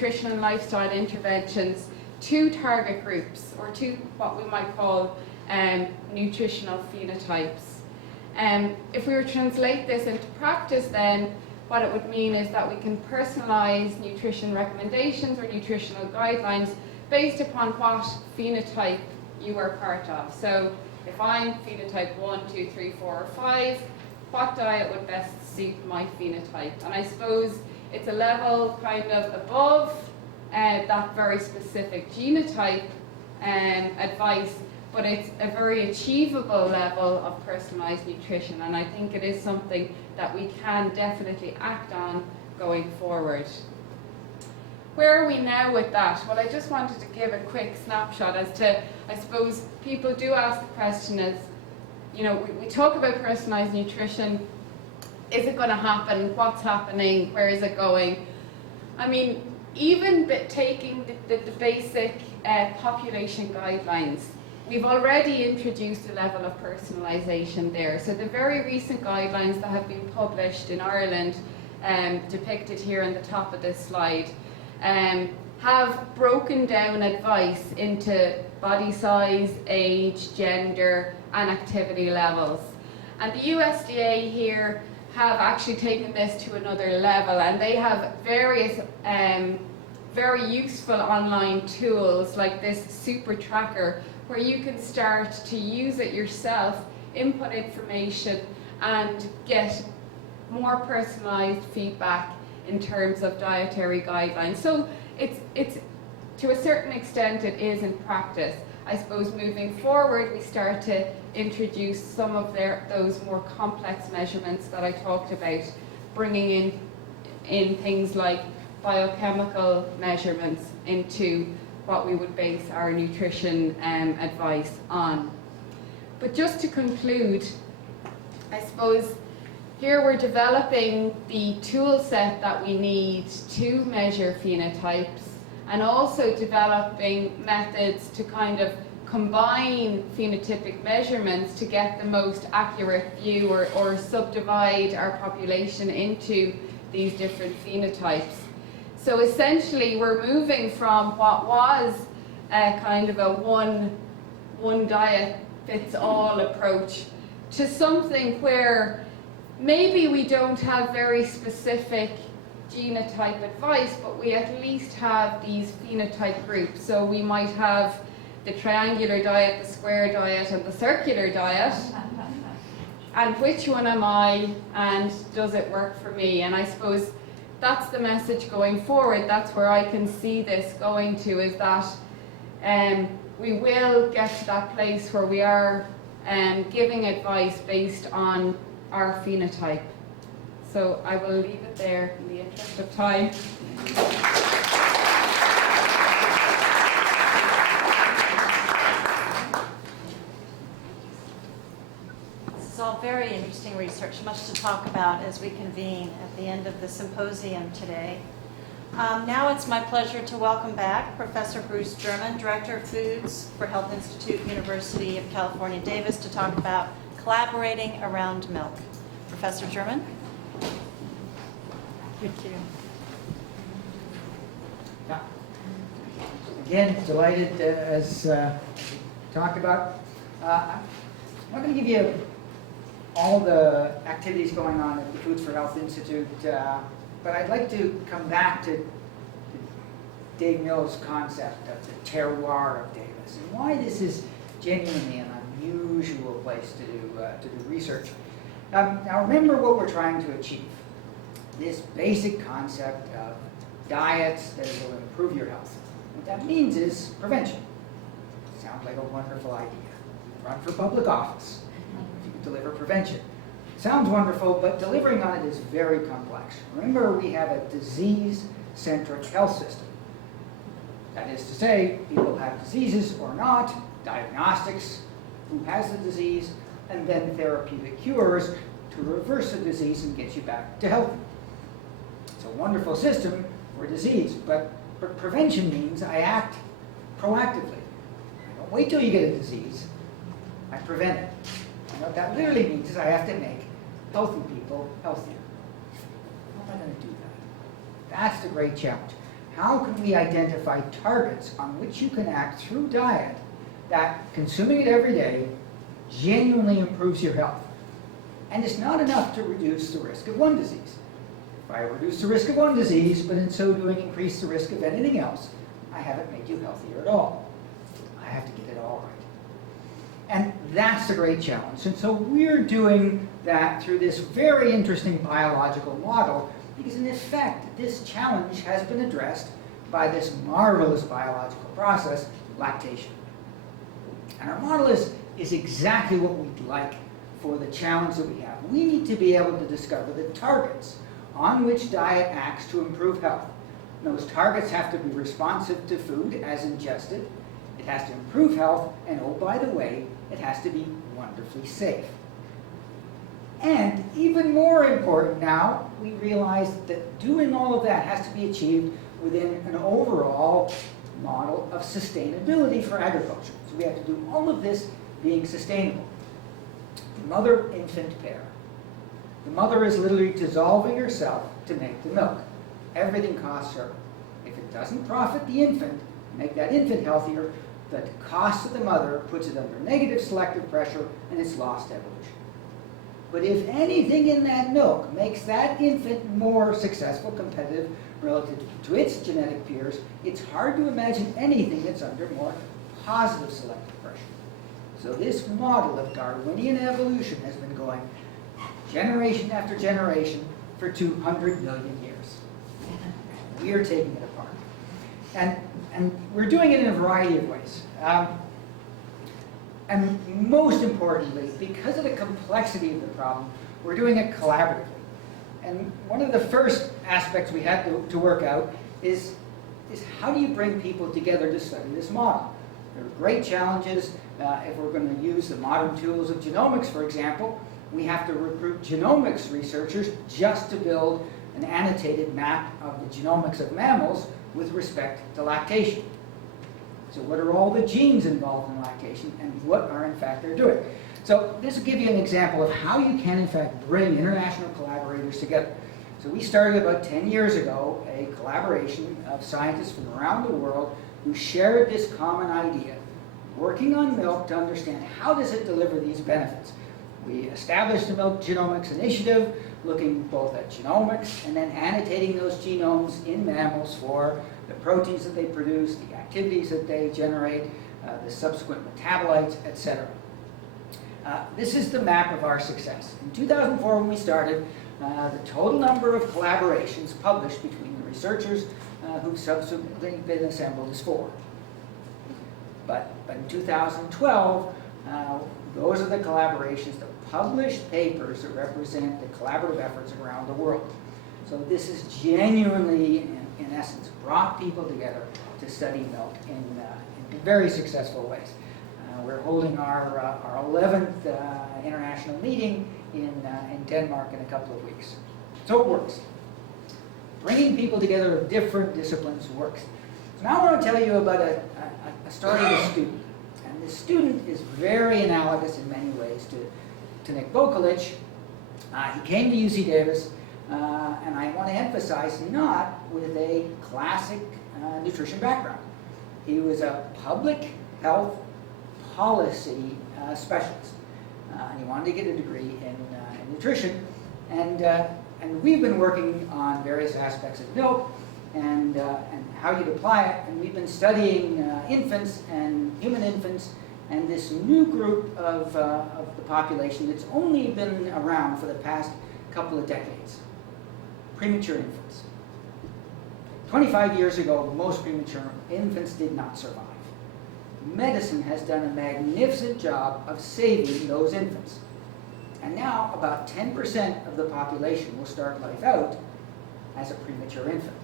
nutrition and lifestyle interventions to target groups, or to what we might call nutritional phenotypes. If we were to translate this into practice, then what it would mean is that we can personalise nutrition recommendations or nutritional guidelines based upon what phenotype you are part of. So if I'm phenotype 1, 2, 3, 4, or 5, what diet would best suit my phenotype? And I suppose it's a level kind of above that very specific genotype advice, but it's a very achievable level of personalised nutrition, and I think it is something that we can definitely act on going forward. Where are we now with that? Well, I just wanted to give a quick snapshot as to, I suppose people do ask the question is, you know, we talk about personalised nutrition, is it going to happen? What's happening? Where is it going? I mean, even taking the basic population guidelines, we've already introduced a level of personalisation there. So the very recent guidelines that have been published in Ireland, depicted here on the top of this slide, have broken down advice into body size, age, gender, and activity levels. And the USDA here have actually taken this to another level, and they have various very useful online tools like this super tracker, where you can start to use it yourself, input information, and get more personalised feedback in terms of dietary guidelines. So it's to a certain extent it is in practice. I suppose moving forward we start to introduce some of those more complex measurements that I talked about, bringing in things like biochemical measurements into what we would base our nutrition advice on. But just to conclude, I suppose here we're developing the tool set that we need to measure phenotypes, and also developing methods to kind of combine phenotypic measurements to get the most accurate view, or subdivide our population into these different phenotypes. So essentially we're moving from what was a kind of a one diet fits all approach to something where maybe we don't have very specific genotype advice, but we at least have these phenotype groups. So we might have the triangular diet, the square diet, and the circular diet. And which one am I, and does it work for me? And I suppose that's the message going forward. That's where I can see this going to, is that we will get to that place where we are giving advice based on our phenotype. So I will leave it there in the interest of time. This is all very interesting research, much to talk about as we convene at the end of the symposium today. Now it's my pleasure to welcome back Professor Bruce German, Director of Foods for Health Institute, University of California, Davis, to talk about collaborating around milk. Professor German. Thank you. Yeah. Again, delighted as talked about. I'm not going to give you all the activities going on at the Foods for Health Institute, but I'd like to come back to Dave Mills' concept of the terroir of Davis, and why this is genuinely an unusual place to do research. Now remember what we're trying to achieve. This basic concept of diets that will improve your health. What that means is prevention. Sounds like a wonderful idea. Run for public office if you can deliver prevention. Sounds wonderful, but delivering on it is very complex. Remember, we have a disease-centric health system. That is to say, people have diseases or not, diagnostics, who has the disease, and then therapeutic cures to reverse the disease and get you back to health. It's a wonderful system for disease, but prevention means I act proactively. I don't wait till you get a disease, I prevent it. And what that literally means is I have to make healthy people healthier. How am I going to do that? That's the great challenge. how can we identify targets on which you can act through diet that, consuming it every day, genuinely improves your health? And it's not enough to reduce the risk of one disease. If I reduce the risk of one disease, but in so doing increase the risk of anything else, I haven't made you healthier at all. I have to get it all right. And that's the great challenge. And so we're doing that through this very interesting biological model, because in effect, this challenge has been addressed by this marvelous biological process, lactation. And our model is exactly what we'd like for the challenge that we have. We need to be able to discover the targets on which diet acts to improve health. And those targets have to be responsive to food as ingested. It has to improve health, and oh, by the way, it has to be wonderfully safe. And even more important now, we realize that doing all of that has to be achieved within an overall model of sustainability for agriculture. So we have to do all of this being sustainable. The mother-infant pair. The mother is literally dissolving herself to make the milk. Everything costs her. If it doesn't profit the infant, make that infant healthier, the cost of the mother puts it under negative selective pressure, and it's lost evolution. But if anything in that milk makes that infant more successful, competitive, relative to its genetic peers, it's hard to imagine anything that's under more positive selective pressure. So this model of Darwinian evolution has been going generation after generation for 200 million years. We are taking it apart. And we're doing it in a variety of ways. And most importantly, because of the complexity of the problem, we're doing it collaboratively. And one of the first aspects we had to work out is how do you bring people together to study this model? There are great challenges. If we're going to use the modern tools of genomics, for example, we have to recruit genomics researchers just to build an annotated map of the genomics of mammals with respect to lactation. So what are all the genes involved in lactation, and what are in fact they're doing? So this will give you an example of how you can in fact bring international collaborators together. So we started about 10 years ago a collaboration of scientists from around the world who shared this common idea, working on milk to understand how does it deliver these benefits. We established the Milk Genomics Initiative, looking both at genomics and then annotating those genomes in mammals for the proteins that they produce, the activities that they generate, the subsequent metabolites, etc. This is the map of our success. In 2004, when we started, the total number of collaborations published between the researchers who've subsequently been assembled is 4. But in 2012, those are the collaborations, the published papers that represent the collaborative efforts around the world. So this is genuinely, in essence, brought people together to study milk in very successful ways. We're holding our 11th international meeting in Denmark in a couple of weeks. So it works. Bringing people together of different disciplines works. So now I want to tell you about a story of a student. And this student is very analogous in many ways to Nick Vokalich. He came to UC Davis, and I want to emphasize, not with a classic nutrition background. He was a public health policy specialist, and he wanted to get a degree in nutrition. And we've been working on various aspects of milk and how you'd apply it. And we've been studying infants and human infants and this new group of the population that's only been around for the past couple of decades, premature infants. 25 years ago, most premature infants did not survive. Medicine has done a magnificent job of saving those infants. And now about 10% of the population will start life out as a premature infant.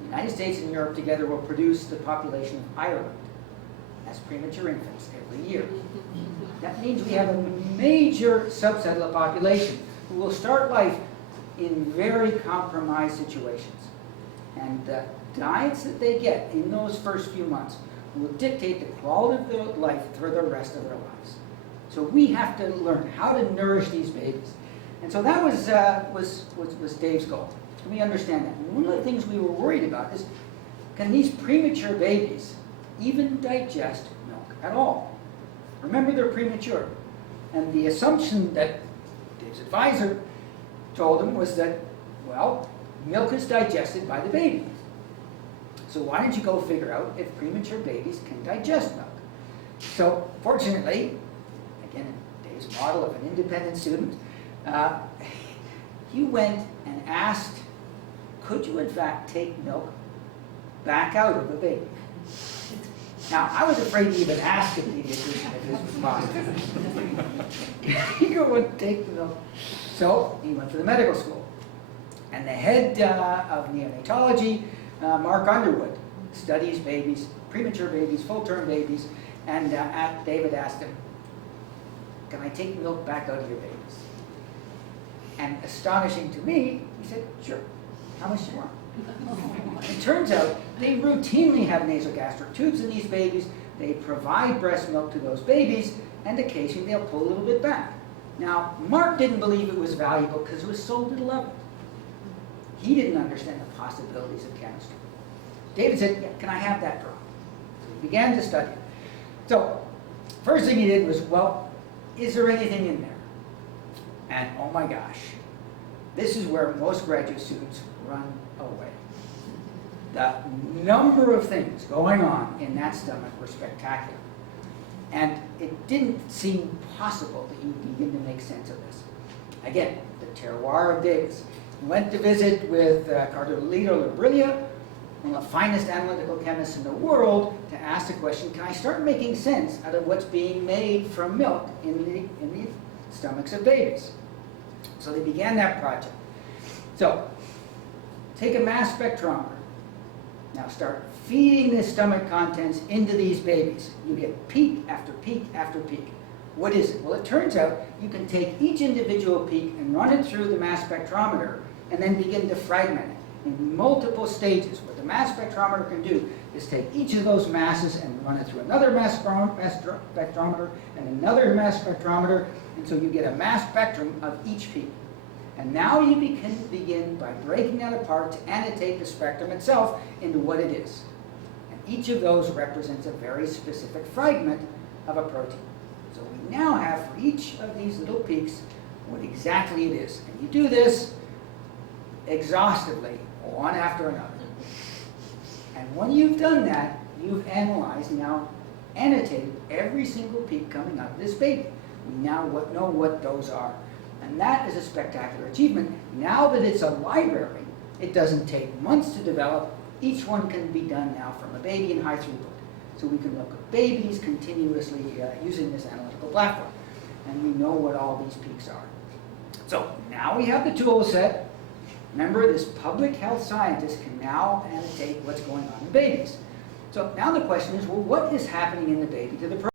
The United States and Europe together will produce the population of Ireland as premature infants every year. That means we have a major subset of the population who will start life in very compromised situations. And the diets that they get in those first few months will dictate the quality of their life for the rest of their lives. So we have to learn how to nourish these babies. And so that was Dave's goal. We understand that. And one of the things we were worried about is can these premature babies even digest milk at all? Remember, they're premature. And the assumption that Dave's advisor told him was that, well, milk is digested by the baby. So why don't you go figure out if premature babies can digest milk? So fortunately, again, in Dave's model of an independent student, he went and asked, could you in fact take milk back out of a baby? Now, I was afraid to even ask a pediatrician if this was possible. He go and take the milk. So he went to the medical school. And the head of neonatology, Mark Underwood, studies babies, premature babies, full-term babies, and David asked him, can I take milk back out of your babies? And astonishing to me, he said, sure. How much do you want? It turns out they routinely have nasogastric tubes in these babies. They provide breast milk to those babies, and occasionally they'll pull a little bit back. Now, Mark didn't believe it was valuable because there was so little of it. He didn't understand the possibilities of chemistry. David said, yeah, can I have that drop? So he began to study it. So, first thing he did was, well, is there anything in there? And oh my gosh, this is where most graduate students run away. The number of things going on in that stomach were spectacular. And it didn't seem possible that you would begin to make sense of this. Again, the terroir of Davis. He went to visit with Carlito Labriglia, one of the finest analytical chemists in the world, to ask the question, can I start making sense out of what's being made from milk in the stomachs of babies? So they began that project. So, take a mass spectrometer. Now start feeding the stomach contents into these babies. You get peak after peak after peak. What is it? Well, it turns out you can take each individual peak and run it through the mass spectrometer and then begin to fragment it in multiple stages. What the mass spectrometer can do is take each of those masses and run it through another mass spectrometer and another mass spectrometer, and so you get a mass spectrum of each peak. And now you can begin by breaking that apart to annotate the spectrum itself into what it is. And each of those represents a very specific fragment of a protein. So we now have for each of these little peaks what exactly it is. And you do this exhaustively, one after another. And when you've done that, you've analyzed, now annotated every single peak coming out of this baby. We now know what those are. And that is a spectacular achievement. Now that it's a library, it doesn't take months to develop. Each one can be done now from a baby in high throughput. So we can look at babies continuously using this analytical platform. And we know what all these peaks are. So now we have the tool set. Remember, this public health scientist can now annotate what's going on in babies. So now the question is, well, what is happening in the baby to the protein?